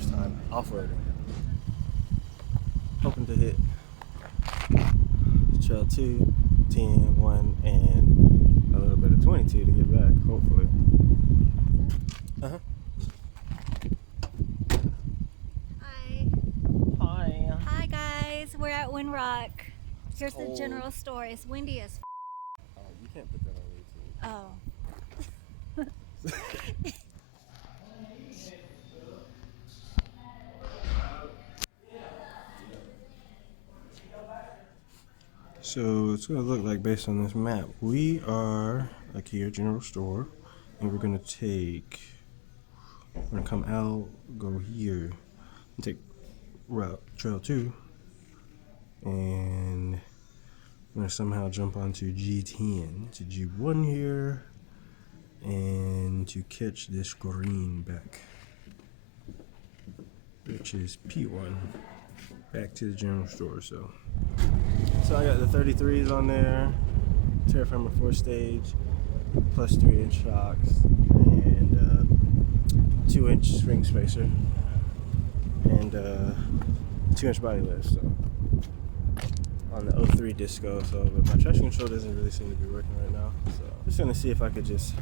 first time off-roading. Hoping to hit Trail 2, 10, 1, and a little bit of 22 to get back, hopefully. Uh-huh. Hi. Hi guys, we're at Windrock. Here's the general store. It's windy as Oh, you can't put that on YouTube. Oh. So it's gonna look like, based on this map, we are like here, general store, and we're gonna come out, go here, and take route Trail 2, and we're gonna somehow jump onto G10 to G1 here, and to catch this green back, which is P1, back to the general store. So I got the 33s on there, Terraformer 4-stage, plus 3-inch shocks, and 2-inch spring spacer, and 2-inch body lift. So on the 03 Disco, but my traction control doesn't really seem to be working right now. So I'm just gonna see if I could just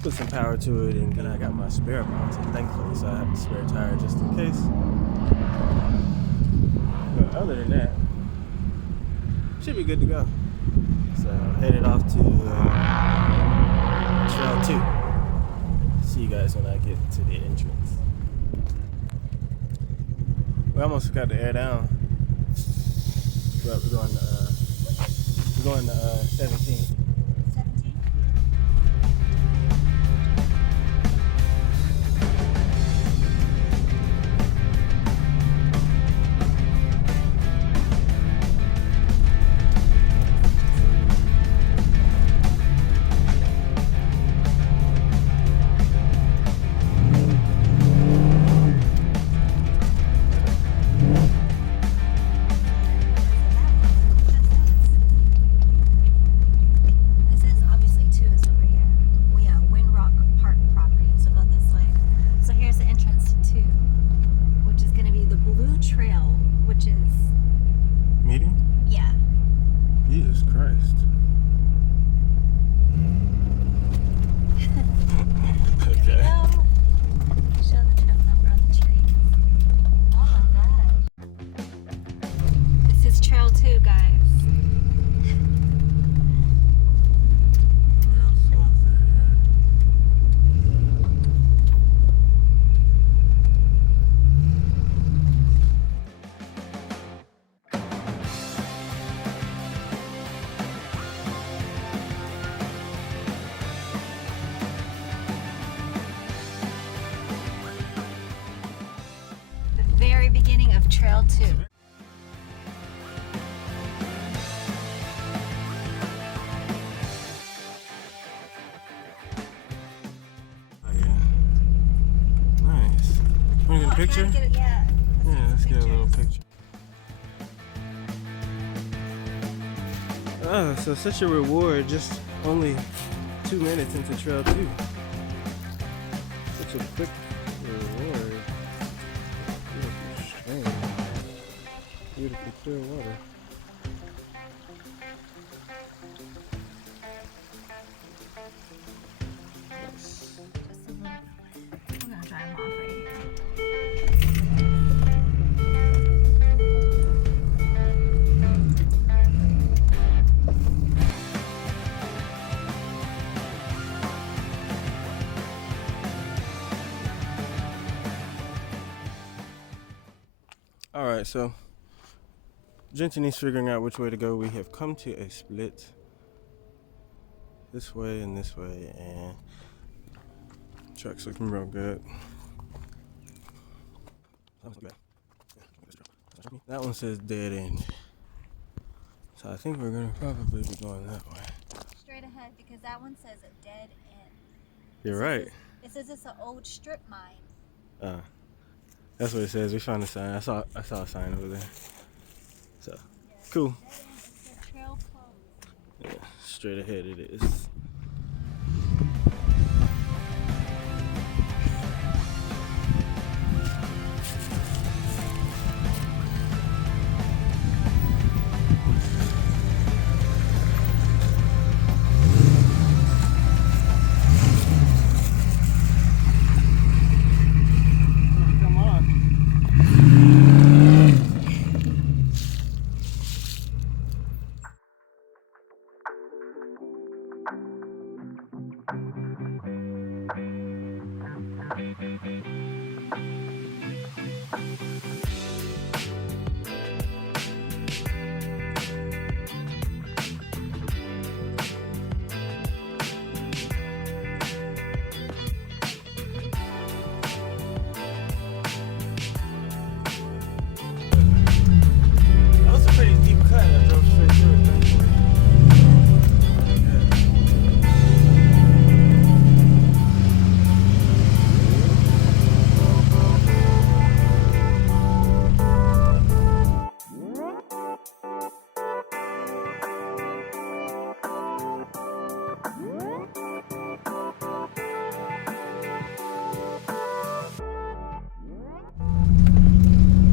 put some power to it, and then I got my spare mounted, thankfully, so I have the spare tire just in case. But other than that, should be good to go. So headed off to Trail 2. See you guys when I get to the entrance. We almost got the air down. But we're going to 17. 17? Jesus Christ. Okay. Show the trip number on the tree. Oh my god. This is Trail 2, guys. Very beginning of Trail 2. Oh yeah. Nice. Want to get a picture? Yeah, let's get a little picture. So such a reward, just only 2 minutes into Trail 2. Such a quick reward. Beautiful clear water. Yes. I'm gonna drive off right here. All right, so Gentini's figuring out which way to go. We have come to a split, this way and this way, and truck's looking real good. That one says dead end, so I think we're gonna probably be going that way. Straight ahead, because that one says a dead end. You're right. It says it's an old strip mine. That's what it says. We found a sign. I saw a sign over there. So, cool. Trail closed. Yeah, straight ahead it is. That was a pretty deep cut. I drove straight through it. Thankfully.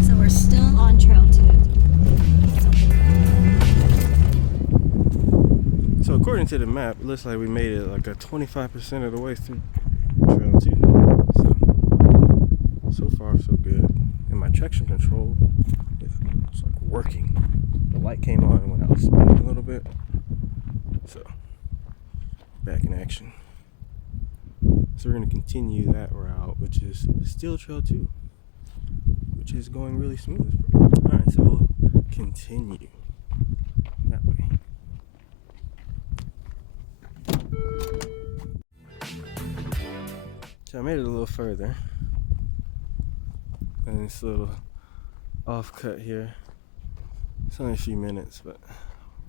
So we're still on trail 2. So according to the map, it looks like we made it like a 25% of the way through trail 2. So far so good. And my traction control is like working. The light came on when I was spinning a little bit. So back in action. So we're gonna continue that route, which is still trail 2, which is going really smooth. Alright, so we'll continue that way. So I made it a little further, and this little off cut here. It's only a few minutes, but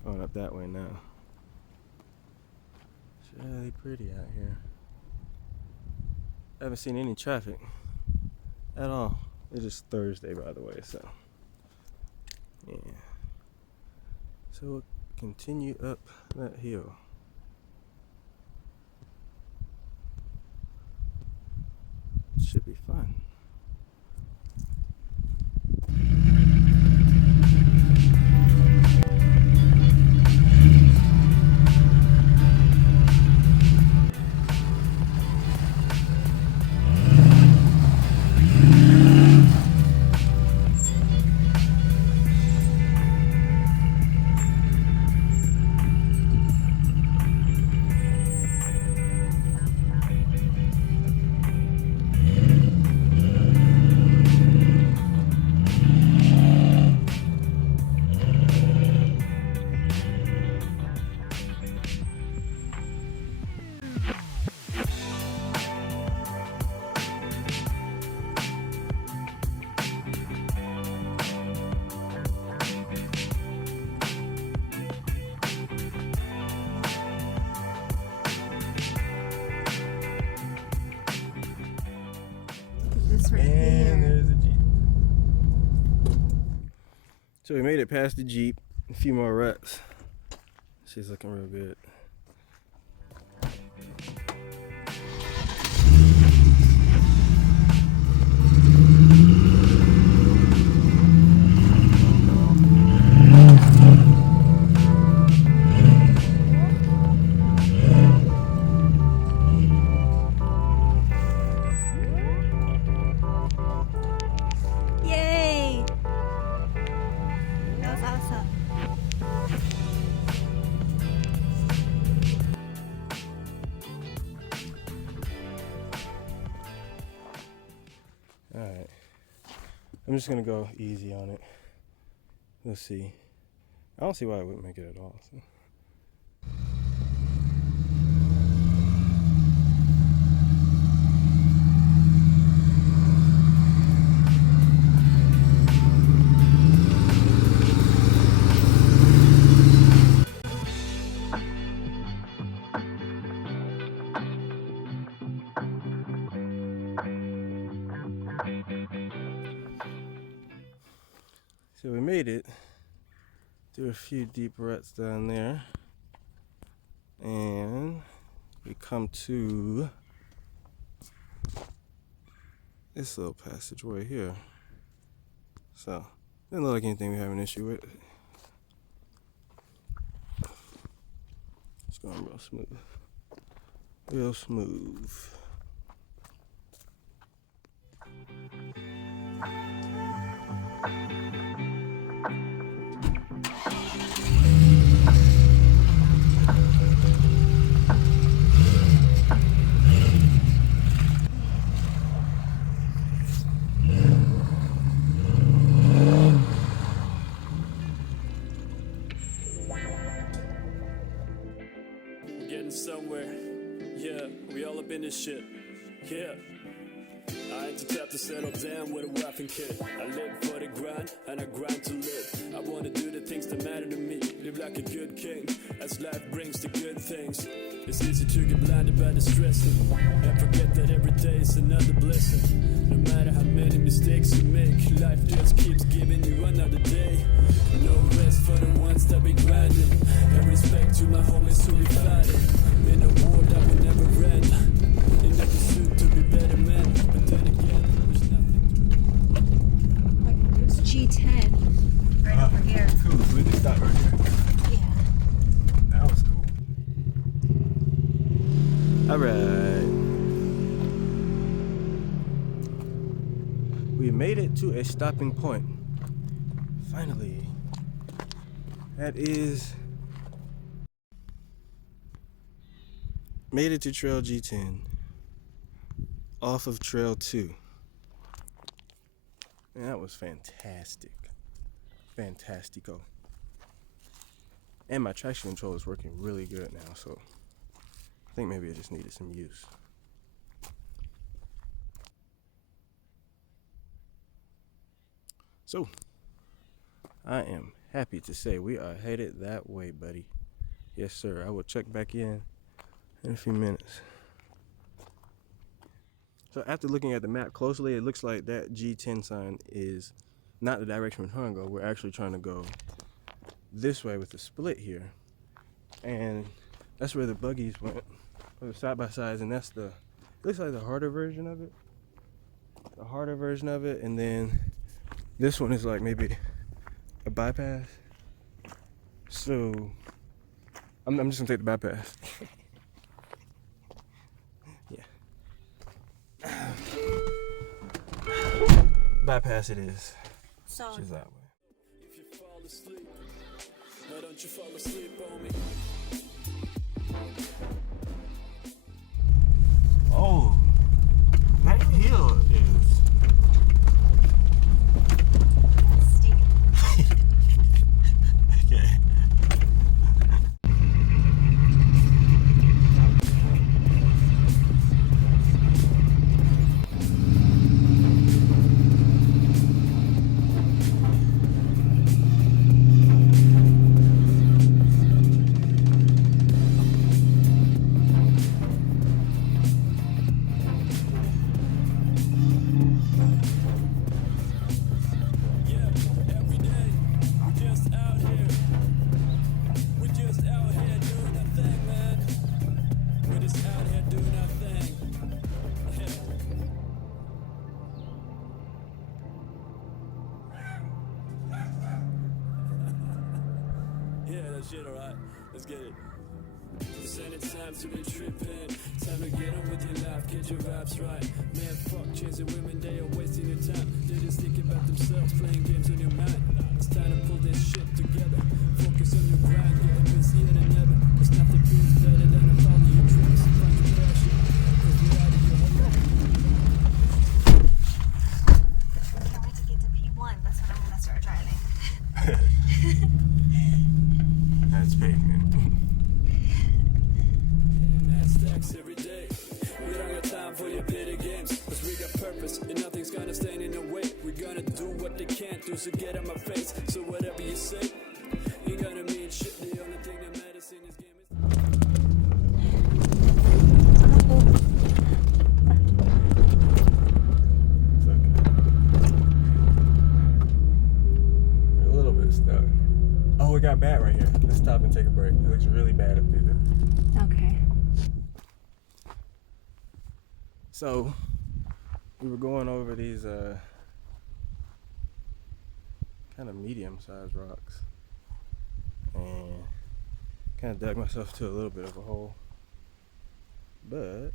going up that way now. It's really pretty out here. I haven't seen any traffic at all. It is Thursday, by the way, so yeah. So we'll continue up that hill. Should be fun. This right And here. there's a Jeep. So we made it past the Jeep. A few more ruts. She's looking real good. Yay! That was awesome. Alright. I'm just gonna go easy on it. We'll see. I don't see why I wouldn't make it at all. So. So we made it through a few deep ruts down there, and we come to this little passageway here. So doesn't look like anything we have an issue with. It's going real smooth. Real smooth. somewhere. Yeah, we all up in this shit. Yeah. I ain't the type to settle down with a wife and kid. I live for the grind, and I grind to live. I wanna do the things that matter to me. Live like a good king, as life brings the good things. It's easy to get blinded by the stressing, and forget that every day is another blessing. No matter how many mistakes you make, life just keeps giving you another day. No rest for the ones that be grinding, and respect to my homies who be fighting. In a war that will never end, in the pursuit to be better men. But then again, there's nothing to... There's G10 right over here. Cool, so we can stop right here. Yeah. That was cool. Alright. We made it to a stopping point. Finally. That is... Made it to Trail G10. Off of Trail 2. And that was fantastic. Fantastico. And my traction control is working really good now, so I think maybe I just needed some use. So, I am happy to say we are headed that way, buddy. Yes, sir. I will check back in a few minutes. So after looking at the map closely, it looks like that G10 sign is not the direction we're trying to go. We're actually trying to go this way with the split here. And that's where the buggies went, or the side-by-sides, and that's the, looks like the harder version of it. The harder version of it, and then this one is like maybe a bypass. So, I'm just gonna take the bypass. Bypass it is. So Which is that way. If you fall asleep, why don't you fall asleep on me? Oh, that hill is steep. okay. Shit, alright, let's get it. This ain't a time to be tripping. Time to get on with your life, get your vibes right. Man, fuck chasing women, they are wasting your time. They just think about themselves, playing games on your mind. It's time to pull this shit together. Focus on your grind, getting busier than ever. There's nothing feels better than to follow your dreams. Find your passion, cause we're out of your home. Can't wait to get to P1. That's when I'm gonna start driving. That's pavement. Stacks every day. We don't got time for your pity games, cause we got purpose and nothing's gonna stand in the way. We're gonna do what they can't do, so get on my face. So whatever you say ain't gonna mean shit. The only thing that matters in this game is It's okay. We're a little bit stuck. Oh, it got bad right here. Let's stop and take a break. It looks really bad up there. Okay. So, we were going over these kind of medium-sized rocks, and kind of dug myself to a little bit of a hole. But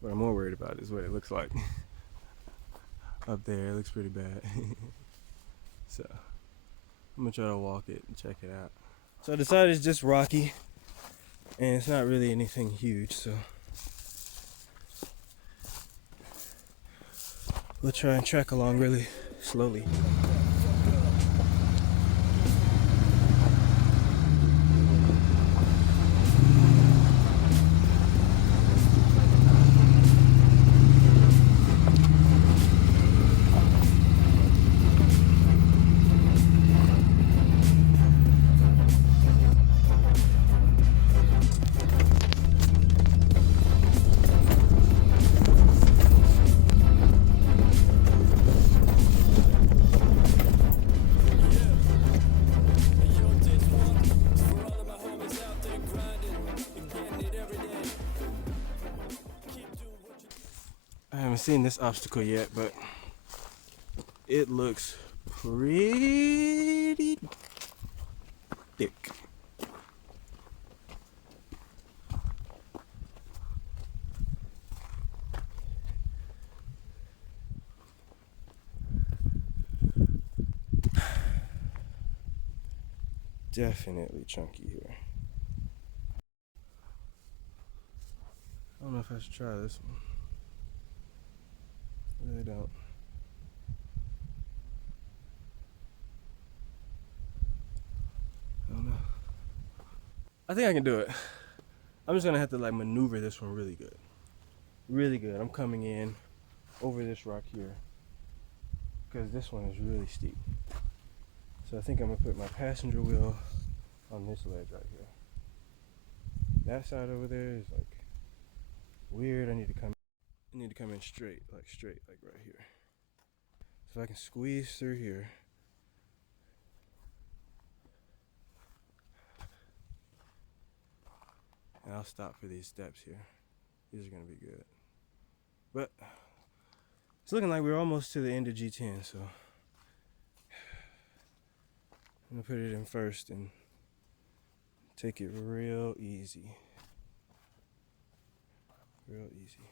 what I'm more worried about is what it looks like up there. It looks pretty bad. So, I'm gonna try to walk it and check it out. So I decided it's just rocky, and it's not really anything huge, so we'll try and track along really slowly. haven't seen this obstacle yet, but it looks pretty thick. Definitely chunky here. I don't know if I should try this one. I really don't. I don't know. I think I can do it. I'm just gonna have to like maneuver this one really good. Really good. I'm coming in over this rock here because this one is really steep. So I think I'm gonna put my passenger wheel on this ledge right here. That side over there is like weird. I need to come in straight, like right here. So I can squeeze through here. And I'll stop for these steps here. These are gonna be good. But it's looking like we're almost to the end of G10, so I'm gonna put it in first and take it real easy. Real easy.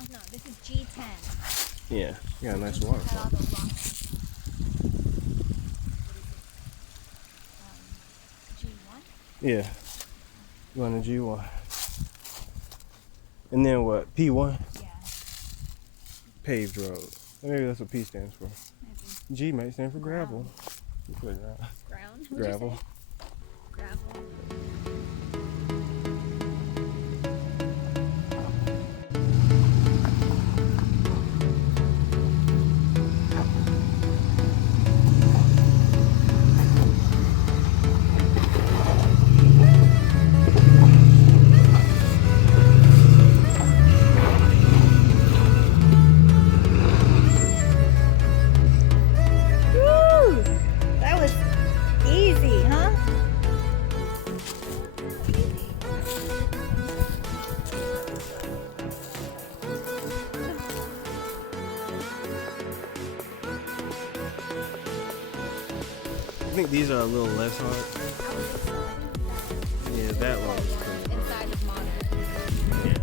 Oh no, this is G10. Yeah, you got a nice waterfall. G1? Yeah, you on the G1. And then what, P1? Yeah, Paved road. Maybe that's what P stands for. maybe. G might stand for gravel. You put it out. Ground? What'd you Gravel. say? Gravel. Woo! That was easy, huh? I think these are a little less hard. Yeah, that one was pretty hard. Inside is moderate. Yeah.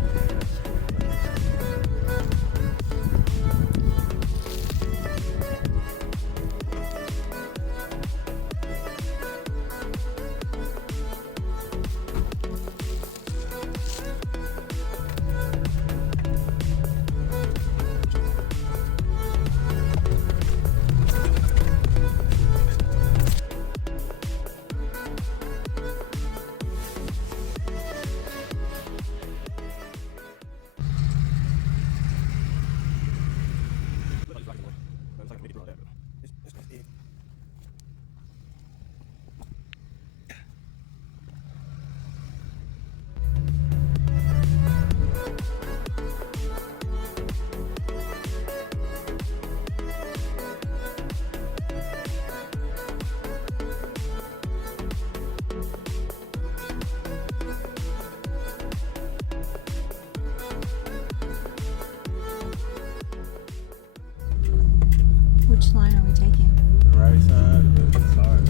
Which line are we taking? The right side, but it's hard.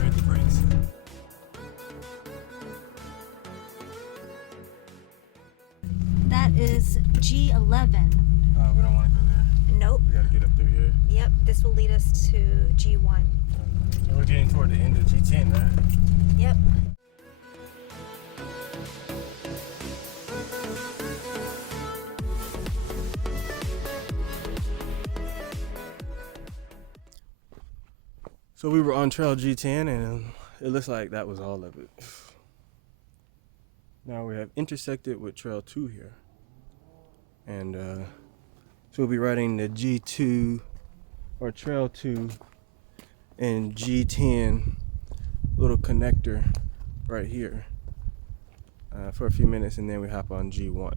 Hit the brakes. That is G11. We don't want to go there. Nope. We gotta get up through here. Yep, this will lead us to G1. So we're getting toward the end of G10, right? Yep. So we were on trail G10 and it looks like that was all of it. Now we have intersected with trail 2 here. And so we'll be riding the G2 or trail 2 and G10 little connector right here for a few minutes, and then we hop on G1,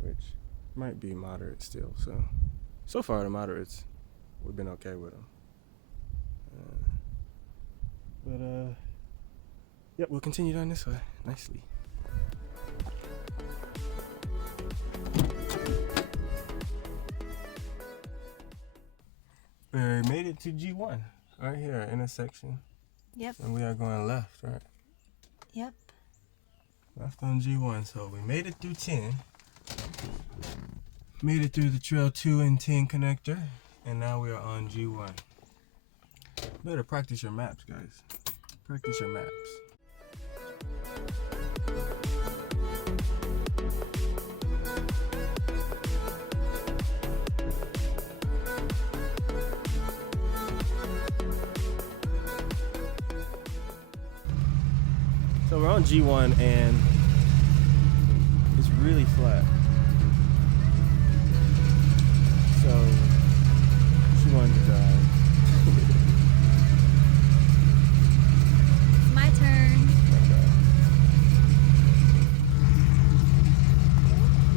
which might be moderate still. So far the moderates, we've been okay with them. Yep, we'll continue down this way nicely. We made it to G1 right here, intersection. Yep. And we are going left, right? Yep. Left on G1. So we made it through 10. Made it through the trail 2 and 10 connector. And now we are on G1. Better practice your maps, guys. Practice your maps. So we're on G1 and it's really flat. So she wanted to drive. It's my turn.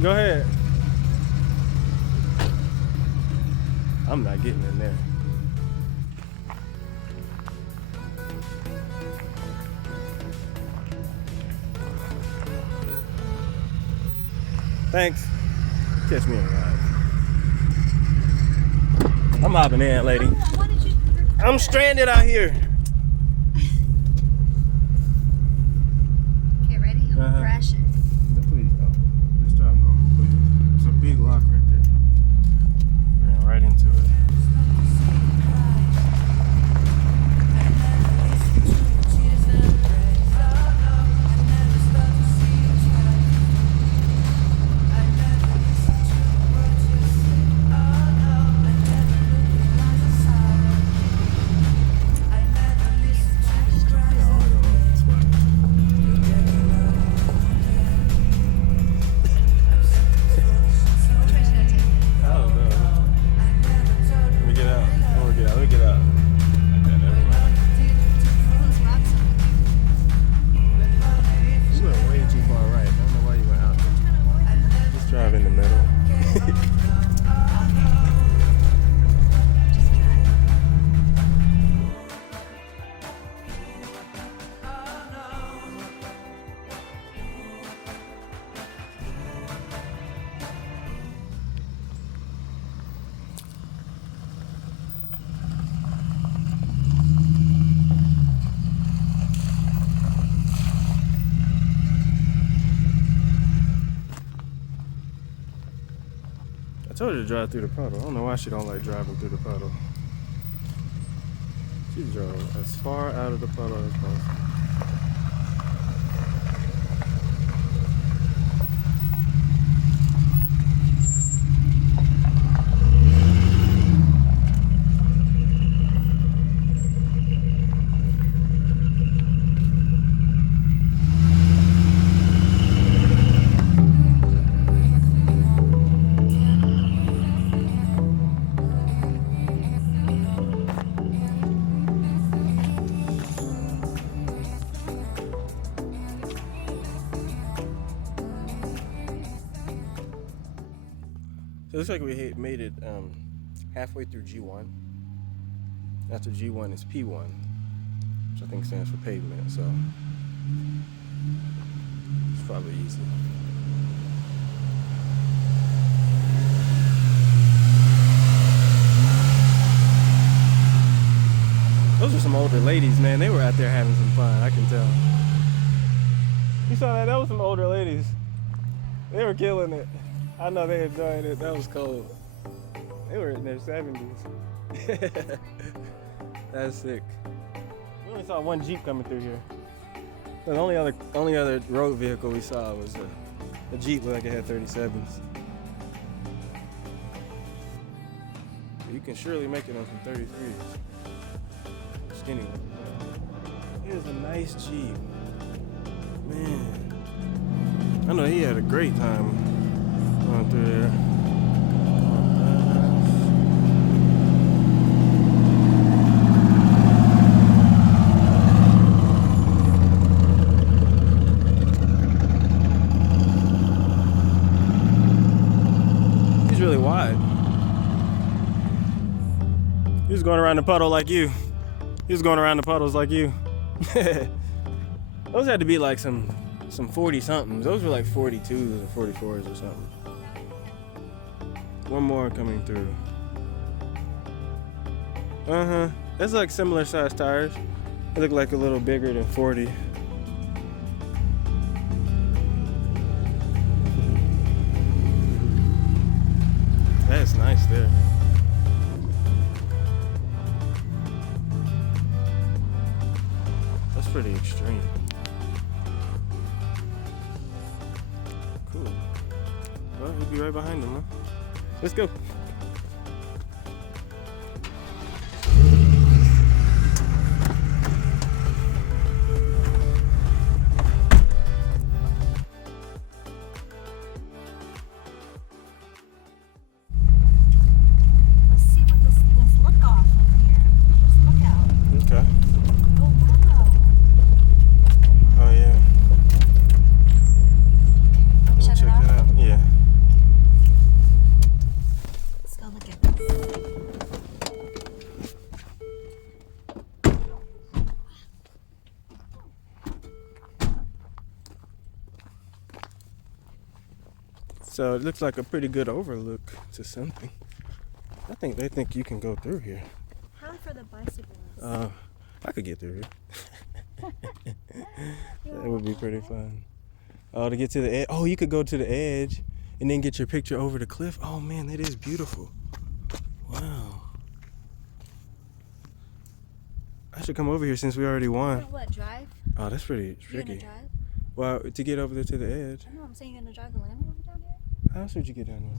Go ahead. I'm not getting in there. Thanks. Catch me in a ride. I'm hopping in, lady. What did you record? I'm stranded out here. Okay, ready? I'm gonna crash it. Please don't. Just drive normal, please. It's a big lock right there. Ran right into it. I told her to drive through the puddle. I don't know why she don't like driving through the puddle. She drove as far out of the puddle as possible. So it looks like we made it halfway through G1. After G1 is P1, which I think stands for pavement, so it's probably easy. Those are some older ladies, man. They were out there having some fun, I can tell. You saw that? That was some older ladies. They were killing it. I know they enjoyed it. That was cold. They were in their 70s. That's sick. We only saw one Jeep coming through here. The only other road vehicle we saw was a Jeep, looked like it had 37s. But you can surely make it on some 33s. Skinny one. It is a nice Jeep. Man. I know he had a great time going through there. He was going around the puddle like you. He was going around the puddles like you. Those had to be like some 40 somethings. Those were like 42s or 44s or something. One more coming through. That's like similar size tires. They look like a little bigger than 40. That's nice there. That's pretty extreme. Cool. Well, he'll be right behind him, huh? Let's go. Let's see what this look off over here. Just look out. Okay. Oh wow. Oh yeah. Oh, We'll shut check it off. it out. Yeah. Let's go look at this. So it looks like a pretty good overlook to something. I think they think you can go through here. Probably for the bicyclists. I could get through here. That would be pretty fun. Oh, to get to the edge. Oh, you could go to the edge and then get your picture over the cliff. Oh man, that is beautiful. Wow. I should come over here since we already won. What, drive? Oh, that's pretty You tricky. gonna drive? Well, to get over there to the edge. I know, I'm saying you're gonna drive the Land Rover down here? How else would you get down there?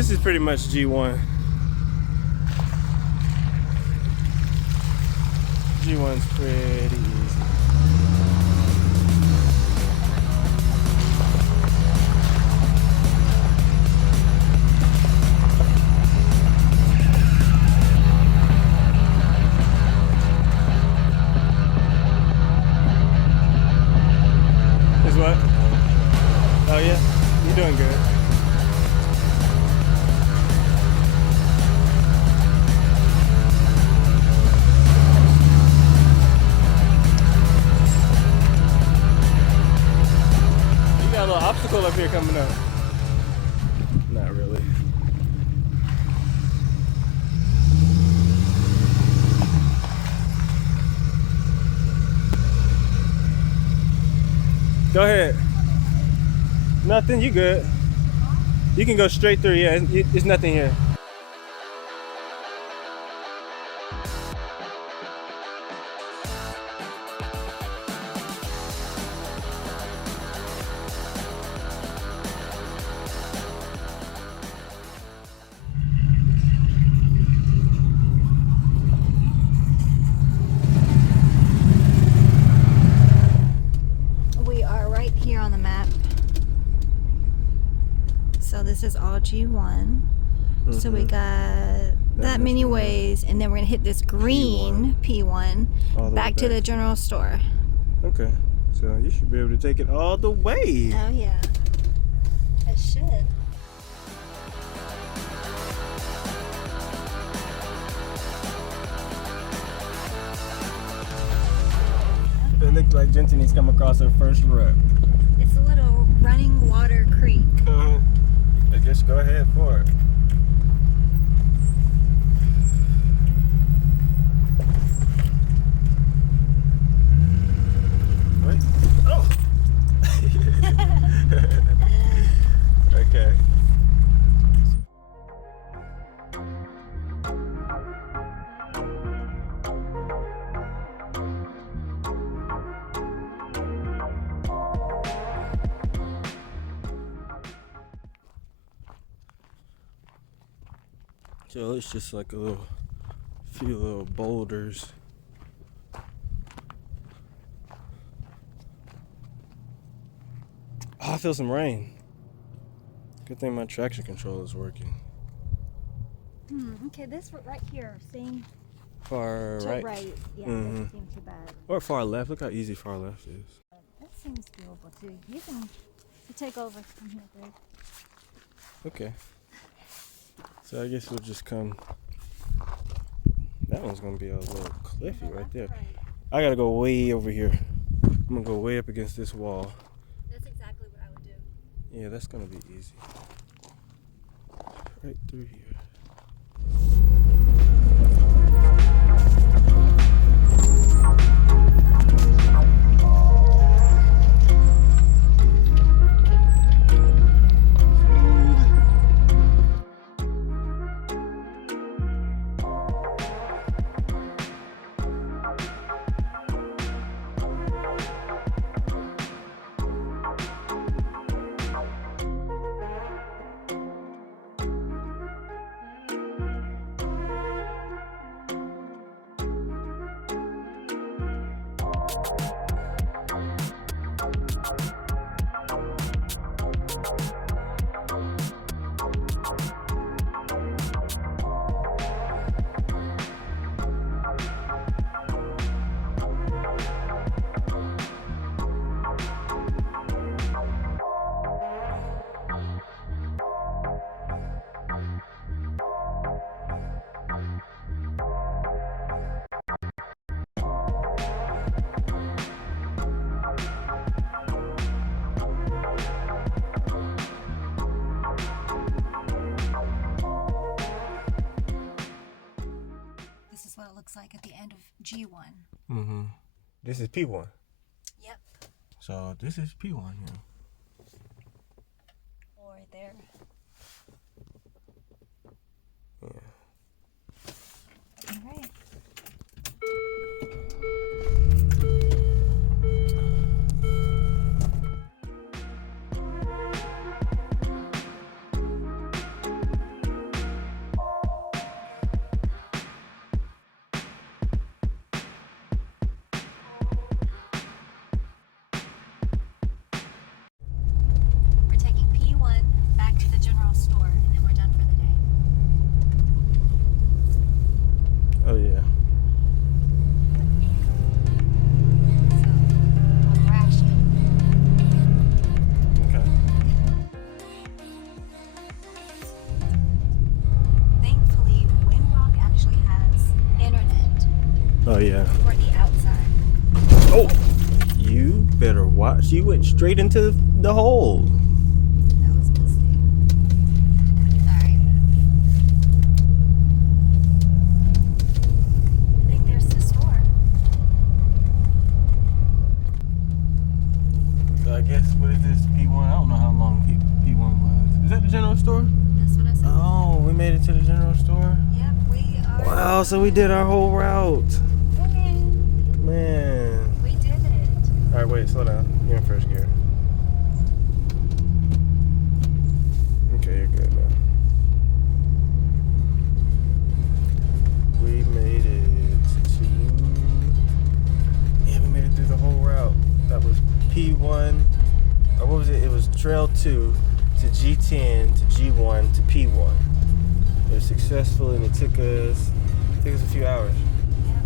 This is pretty much G1. G1's pretty easy. Is what? Oh yeah, you're doing good. You got a little obstacle up here coming up. Not really. Go ahead. Nothing, you good. You can go straight through, yeah, it's nothing here. We are right here on the map. So this is all G1. So we got that many ways, and then we're gonna hit this green P1 back to the general store. Okay, so you should be able to take it all the way. Oh yeah, it should. It looks like Gentine's come across her first rut. It's a little running water creek. I guess go ahead for it. Wait. Oh! Okay. So it's just like a few little boulders. Oh, I feel some rain. Good thing my traction control is working. Okay, this right here, see? Far To right. right. Yeah, doesn't seem too bad. Or far left. Look how easy far left is. That seems doable too. You can take over from here, Greg. Okay. So I guess we'll just come. That one's gonna be a little cliffy right there. I gotta go way over here. I'm gonna go way up against this wall. That's exactly what I would do. Yeah, that's gonna be easy. Right through here. This is what it looks like at the end of G1. Mm-hmm. This is P1. Yep. So this is P1 here. Oh, right there. Yeah. All right. Oh yeah. So I'm rationing. Okay. Thankfully, Windrock actually has internet Oh yeah. for the outside. Oh, you better watch. You went straight into the hole. That was a mistake. Sorry. I think there's the store. So I guess, what is this, P1? I don't know how long P1 was. Is that the general store? That's what I said. Oh, we made it to the general store? Yep, we are. Wow, so we did our whole route. Yay. Man. We did it. Alright, wait, slow down. You're in first gear. Okay, you're good now. We made it to... Yeah, we made it through the whole route. That was P1, or what was it? It was Trail 2 to G10 to G1 to P1. It was successful and it took us a few hours. Yep.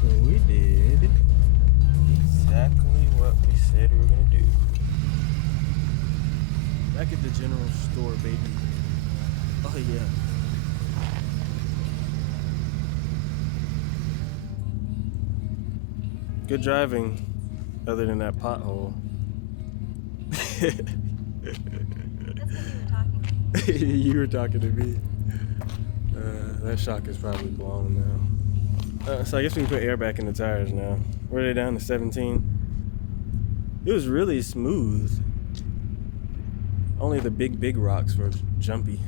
So we did exactly what we said we were gonna do. Back at the general store, baby. Oh yeah. Good driving, other than that pothole. That's because you were talking to me. You were talking to me. That shock is probably blown now. So I guess we can put air back in the tires now. Where are they down to 17? It was really smooth. Only the big rocks were jumpy.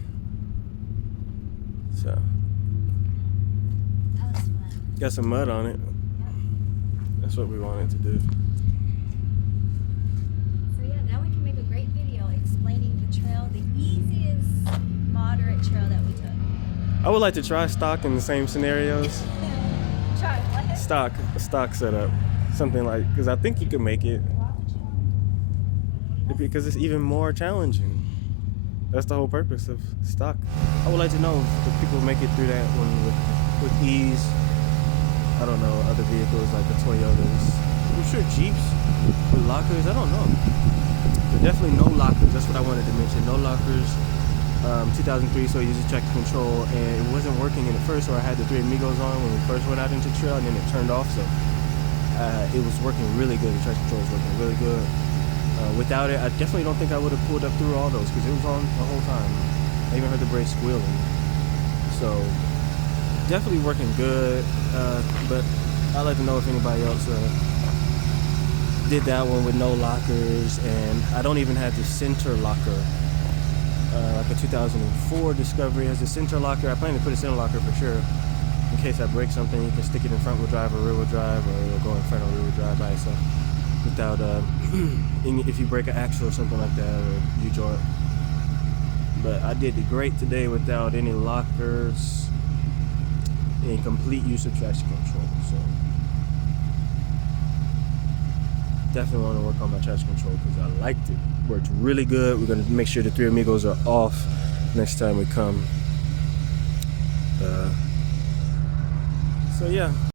So That was fun. got some mud on it. That's what we wanted to do. So yeah, now we can make a great video explaining the trail, the easiest moderate trail that we took. I would like to try stock in the same scenarios. Try what? A stock setup. Something like, because I think you could make it. Because it's even more challenging. That's the whole purpose of stock. I would like to know if people make it through that one with ease. I don't know, other vehicles like the Toyotas. I'm sure Jeeps with lockers, I don't know. But definitely no lockers, that's what I wanted to mention. No lockers. 2003, so I used traction control, and it wasn't working in at first, so I had the 3 Amigos on when we first went out into trail, and then it turned off, so it was working really good. The traction control was working really good. Without it, I definitely don't think I would have pulled up through all those, because it was on the whole time. I even heard the brakes squealing. So definitely working good, but I'd like to know if anybody else did that one with no lockers, and I don't even have the center locker. Like a 2004 Discovery has a center locker. I plan to put a center locker for sure. In case I break something, you can stick it in front wheel drive or rear wheel drive, or it'll go in front or rear wheel drive by itself. Without, if you break an axle or something like that, or U-joint. But I did great today without any lockers and complete use of traction control. So definitely want to work on my traction control because I liked it. Worked really good. We're gonna make sure the 3 Amigos are off next time we come. So yeah.